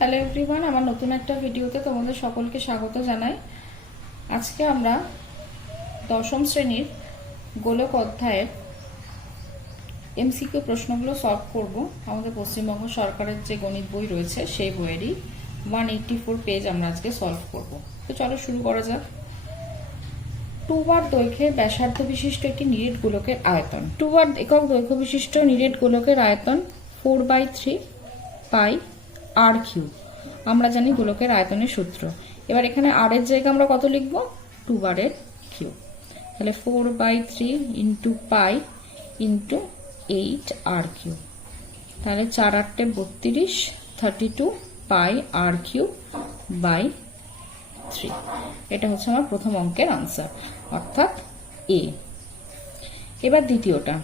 Hello everyone আমার নতুন একটা ভিডিওতে তোমাদের সকলকে স্বাগত জানাই। আজকে আমরা দশম শ্রেণির গোলক অধ্যায়ের এমসিকিউ প্রশ্নগুলো সলভ করব। আমাদের পশ্চিমবঙ্গ সরকারের যে গণিত বই রয়েছে, সেই বইয়েরই ওয়ান এইটটি ফোর পেজ আমরা আজকে সলভ করব। তো চলো শুরু করা যাক। টু বার দৈর্ঘ্যের ব্যাসার্ধ বিশিষ্ট একটি নিরেট গোলকের আয়তন। টু বার একক দৈর্ঘ্য বিশিষ্ট নিরেট গোলকের আয়তন four by three pi r cube. আমরা জানি গোলকের আয়তনের সূত্র। এবার এখানে আর এর জায়গায় আমরা কত লিখব? টু বারের কিউ। তাহলে four by three into pi into eight r cube. তাহলে চার আটটে বত্রিশ, thirty two pi r cube by three. এটা হচ্ছে আমার প্রথম অঙ্কের আনসার, অর্থাৎ এ। এবার দ্বিতীয়টা।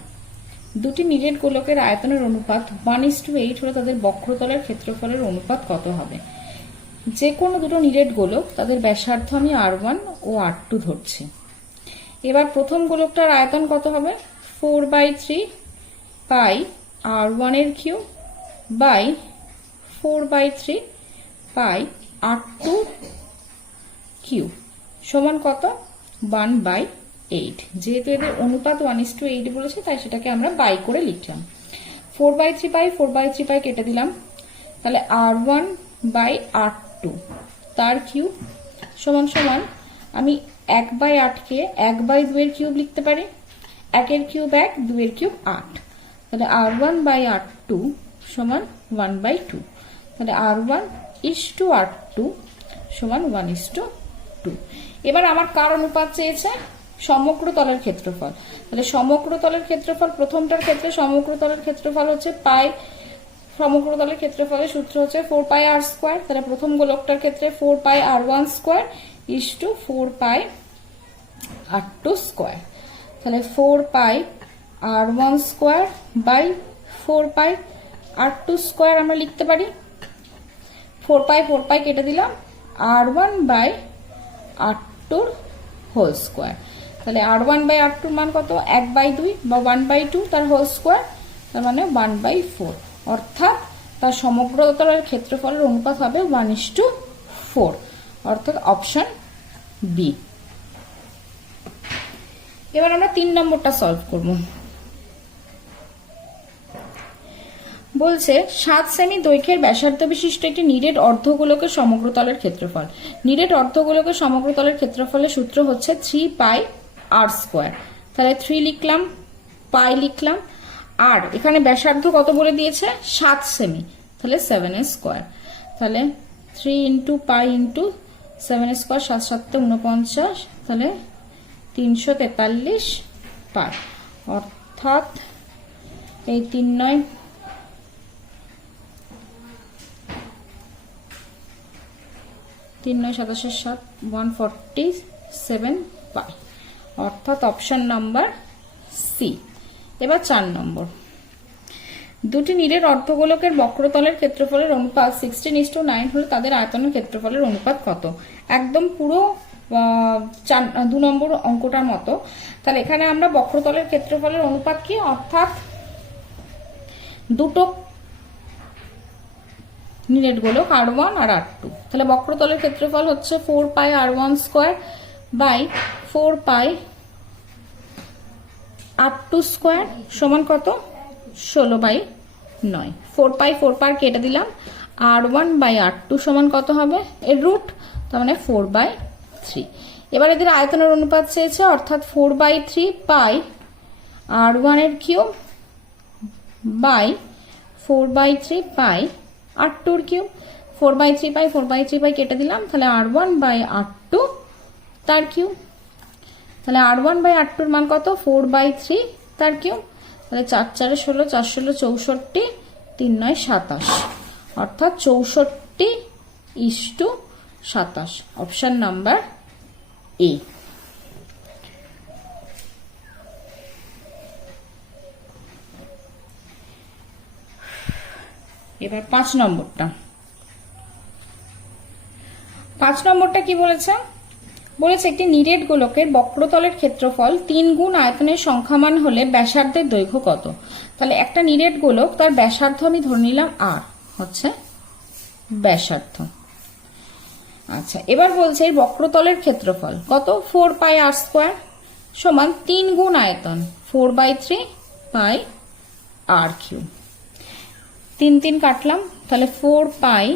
দুটি নিরেট গোলকের আয়তনের অনুপাত ওয়ান ইস টু এইট হলে তাদের বক্রতলের ক্ষেত্রফলের অনুপাত কত হবে? যে কোনো দুটো নিরেট গোলক তাদের ব্যাসার্ধ আমি আর ওয়ান ও আর টু ধরছি। এবার প্রথম গোলকটার আয়তন কত হবে? Four by three pi r ওয়ানের cube by four by three pi r two cube সমান কত? ওয়ান বাই এইট যেহেতু এদের অনুপাত ওয়ান ইস টু এইট বলেছে, তাই সেটাকে আমরা বাই করে লিখলাম। Four by three pi four by three pi কেটে দিলাম। তাহলে r one by r two তার কিউব সমান সমান আমি এক বাই আটকে এক বাই দুয়ের কিউব লিখতে পারি। একের কিউব এক দুয়ের কিউব আট। তাহলে r one by r two সমান ওয়ান বাই টু তাহলে r one is to r two সমান ওয়ান ইস টু টু এবার আমার কার অনুপাত চেয়েছে? সমগ্র তলের ক্ষেত্রফল। তাহলে সমগ্র তলের ক্ষেত্রফল প্রথমটার ক্ষেত্রে সমগ্র তলের ক্ষেত্রফল হচ্ছে পাই, সমগ্র তলের ক্ষেত্রফলের সূত্র হচ্ছে ফোর পাই আর স্কোয়ার তাহলে প্রথম গোলকটার ক্ষেত্রে four pi r one square is to four pi r two square তাহলে four pi r one square by four pi r two square আমরা লিখতে পারি। ফোর পাই ফোর পাই কেটে দিলাম। আর ওয়ান বাই আর টুর হোল স্কোয়ার তাহলে আর one by আর টুর মান কত? এক বাই দুই বা ওয়ান বাই টু তার হোল স্কোয়ার তার মানে ওয়ান বাই ফোর অর্থাৎ তার সমগ্র তলের ক্ষেত্রফলের অনুপাত হবে ওয়ান ইস টু ফোর অর্থাৎ অপশন বি এবার আমরা তিন নম্বরটা সলভ করব। বলছে, সাত সেমি দৈর্ঘ্যের ব্যাসার্ধ বিশিষ্ট একটি নিরেট অর্ধগোলকের সমগ্রতলের ক্ষেত্রফল। নিরেট অর্ধগোলকের সমগ্রতলের ক্ষেত্রফলের সূত্র হচ্ছে থ্রি পাই আর স্কোয়ার তাহলে থ্রি লিখলাম পাই লিখলাম, আর এখানে ব্যাসার্ধ কত বলে দিয়েছে? সাত সেমি তাহলে সেভেন স্কোয়ার তাহলে three into pi into seven square সাত সাতটা উনপঞ্চাশ তাহলে তিনশো তেতাল্লিশ পাই অর্থাৎ এই তিন নয় তিন নয় সাতাশের সাত ওয়ান ফর্টি সেভেন পাই অর্থাৎ অপশন নাম্বার সি এবার চার নম্বর। দুটি নীরের অর্ধগোলকের বক্রতলের ক্ষেত্রফলের অনুপাত সিক্সটিন ইস টু নাইন হলে তাদের আয়তনের ক্ষেত্রফলের অনুপাত কত? একদম পুরো চার, দু নম্বর অঙ্কটার মতো। তাহলে এখানে আমরা বক্রতলের ক্ষেত্রফলের অনুপাত কি? অর্থাৎ দুটো নিরেট গোলক আর ওয়ান আর আর টু তাহলে বক্রতলের ক্ষেত্রফল হচ্ছে four pi r one square by four pi r two square সমান কত? ষোলো বাই নয়। ফোর পাই ফোর পাই কেটে দিলাম। R one by r two সমান কত হবে? এর রুট, তার মানে ফোর বাই থ্রি। এবার এদের আয়তনের অনুপাত চেয়েছে, অর্থাৎ four by three pi r ওয়ানের cube by four by three pi r tour cube. Four by three pi, four by three pi কেটে দিলাম, তাহলে r one by r two তার কিউব। তাহলে আর ওয়ান বাই আর টুর মান কত? ফোর বাই থ্রি তার কিউব তাহলে চার চারে ষোলো, চার ষোলো চৌষট্টি, তিন নয় সাতাশ। অর্থাৎ চৌষট্টি ইস টু সাতাশ। অপশান নাম্বার এ এবার পাঁচ নম্বরটা। পাঁচ নম্বরটা কি বলেছে? বলেছে, একটি নিরেট গোলকের বক্রতলের ক্ষেত্রফল তিন গুণ আয়তনের সংখ্যামান হলে ব্যাসার্ধের দৈর্ঘ্য কত? তাহলে একটা নিরেট গোলক, তার ব্যাসার্ধ আমি ধরে নিলাম আর হচ্ছে ব্যাসার্ধ। আচ্ছা এবার বলছে বক্রতলের ক্ষেত্রফল কত? ফোর পাই আর স্কোয়ার সমান তিন গুণ আয়তন four by three pi r cube তিন তিন কাটলাম, তাহলে ফোর পাই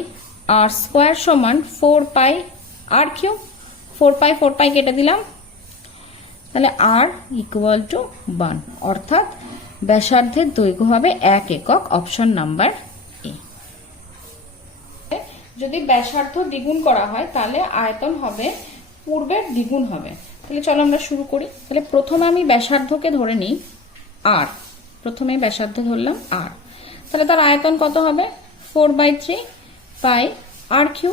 আর স্কোয়ার সমান four pi r cube four pi four pi কেটে দিলাম। তাহলে আর ইকুয়াল টু ওয়ান অর্থাৎ ব্যাসার্ধের দৈর্ঘ্য হবে এক একক অপশন নাম্বার এ যদি ব্যাসার্ধ দ্বিগুণ করা হয়, তাহলে আয়তন হবে, পূর্বের দ্বিগুণ হবে। তাহলে চলো আমরা শুরু করি। তাহলে প্রথমে আমি ব্যাসার্ধকে ধরে নিই আর প্রথমে ব্যাসার্ধ ধরলাম আর তাহলে তার আয়তন কত হবে? Four by three pi r cube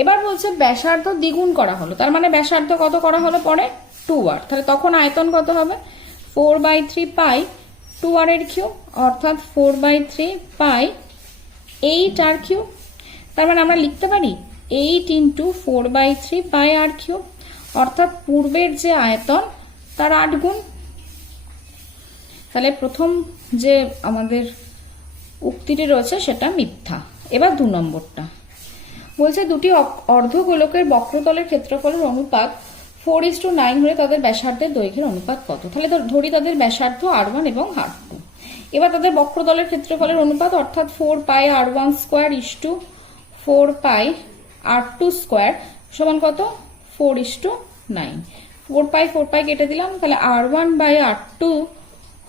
এবার বলছে ব্যাসার্ধ দ্বিগুণ করা হলো। তার মানে ব্যাসার্ধ কত করা হলো পরে? টু আর তাহলে তখন আয়তন কত হবে? Four by three pi two r এর কিউ অর্থাৎ four by three pi eight r cube তার মানে আমরা লিখতে পারি eight into four by three pi r cube অর্থাৎ পূর্বের যে আয়তন তার আট গুণ। তাহলে প্রথম যে আমাদের উক্তিটি রয়েছে সেটা মিথ্যা। এবার দু নম্বরটা। বলছে দুটি অর্ধগোলকের বক্রতলের ক্ষেত্রফলের অনুপাত ফোর ইস টু নাইন হলে তাদের ব্যাসার্ধের দৈর্ঘ্যের অনুপাত কত? তাহলে ধরি তাদের ব্যাসার্ধ আর ওয়ান এবং আর টু এবার তাদের বক্রতলের ক্ষেত্রফলের অনুপাত অর্থাৎ four pi r one square is to four pi r two square সমান কত? Four is to nine four pi four pi কেটে দিলাম, তাহলে r one by r two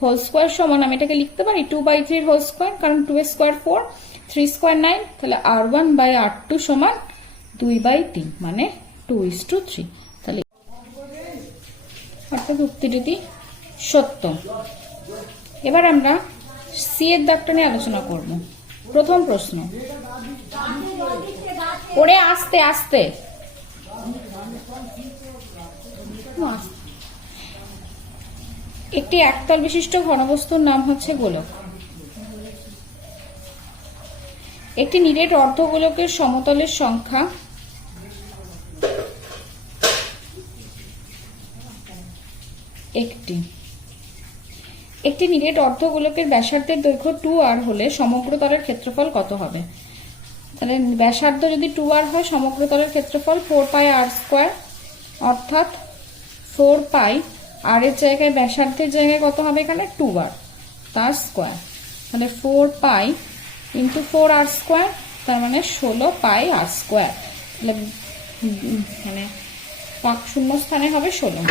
whole square সমান, আমি এটাকে লিখতে পারি টু বাই থ্রির হোল স্কোয়ার কারণ two square four three square nine তাহলে r one by r two সমান দুই বাই তিন মানে টু ইস টু থ্রি তাহলে অর্থাৎ উক্তিটি সত্য। এবার আমরা সি এর দাগটা নিয়ে আলোচনা করব। প্রথম প্রশ্ন। ওরে আস্তে আস্তে। একটি একতল বিশিষ্ট ঘনবস্তুর নাম হচ্ছে গোলক। একটি নিরেট অর্ধগোলকের সমতলের সংখ্যা। একটি। একটি নিরেট অর্ধগোলকের ব্যাসার্ধের দৈর্ঘ্য টু আর হলে সমগ্র তলের ক্ষেত্রফল কত হবে? তাহলে ব্যাসার্ধ যদি টু আর হয়, সমগ্র তলের ক্ষেত্রফল ফোর পাই আর স্কোয়ার, অর্থাৎ ফোর পাই আর এর জায়গায় ব্যাসার্ধের জায়গায় কত হবে এখানে? টু আর, তার স্কোয়ার। তাহলে four pi into four r square, তার মানে ষোলো পাই আর স্কোয়ার। তাহলে মানে পাক শূন্য স্থানে হবে ষোলো।